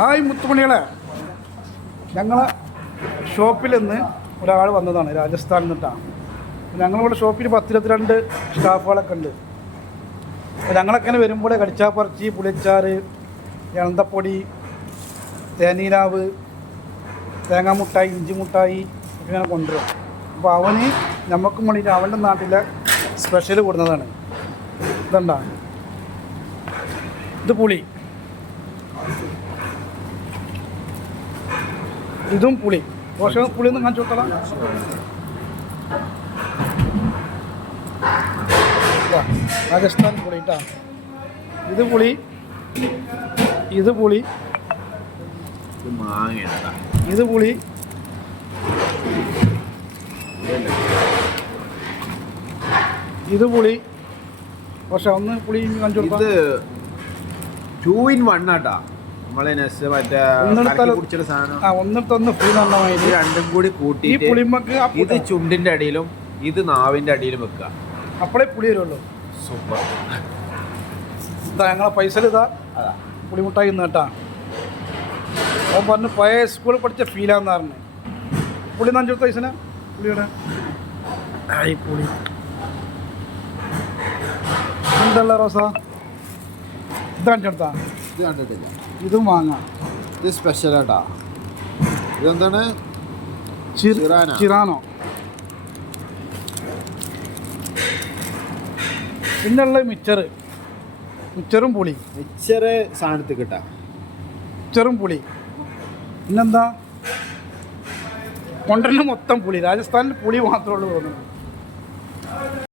Hi മുത്തുമണികളെ, ഞങ്ങളെ ഷോപ്പിൽ നിന്ന് ഒരാൾ വന്നതാണ് രാജസ്ഥാനിൽ നിന്നിട്ടാണ്. ഞങ്ങളിവിടെ ഷോപ്പിൽ 10-22 സ്റ്റാഫുകളൊക്കെ ഉണ്ട്. അപ്പോൾ ഞങ്ങളൊക്കെ വരുമ്പോൾ കടിച്ചാപ്പറച്ചി, പുളിച്ചാറ്, എളന്തപ്പൊടി, തേനീരാവ്, തേങ്ങാമുട്ടായി, ഇഞ്ചി മുട്ടായി ഒക്കെ ഇങ്ങനെ കൊണ്ടുവരും. അപ്പോൾ അവന് നമുക്ക് വേണ്ടിയിട്ട് അവൻ്റെ നാട്ടിലെ സ്പെഷ്യൽ കൊടുക്കുന്നതാണ്. ഇതെന്താ, ഇത് പുളി, ഇതും പുളി. പക്ഷേ പുളിയൊന്നും കാണിച്ചു കൊടുത്തടാ. രാജസ്ഥാൻ പുളി കേട്ടാ. ഇത് പുളി, ഇത് പുളി, ഇത് പുളി, ഇത് പുളി. പക്ഷെ ഒന്ന് പുളി കാണിച്ചു കൊടുത്താ. 2 in 1 ആട്ടാ. ഒന്നിട്ടൊന്ന് ഫ്രീ നന്നായി രണ്ടും കൂടി കൂട്ടി ഇത് ചുണ്ടിന്റെ അടിയിലും ഇത് നാവിന്റെ അടിയിലും വെക്കുക. അപ്പോഴേ പുളി വരുള്ളൂ. സൂപ്പർ. ഇതാ ഞങ്ങളെ പൈസ ഇതാ പുളിമുട്ടായി ഇന്ന് കേട്ടാ. അവൻ പറഞ്ഞു പഴയ സ്കൂളിൽ പഠിച്ച ഫീലാന്ന് പറഞ്ഞു. പുളി 5 പൈസന പുളിയുടെ ഈ പുളി എന്തല്ല റോസ. ഇത് കാണിച്ചെടുത്താ. ഇത് കണ്ടിട്ടില്ല. ഇതും വാങ്ങാം. ഇത് സ്പെഷ്യലാട്ടാ. ഇതെന്താണ്? ചിറാനോ. പിന്നെയുള്ള മിച്ചറും പുളി. മിച്ചറ് സാധനത്തിൽ കിട്ടാം. മിച്ചറും പുളി. പിന്നെന്താ കൊണ്ടുവരുന്ന മൊത്തം പുളി. രാജസ്ഥാനിൽ പുളി മാത്രമേ ഉള്ളൂ തോന്നുന്നു.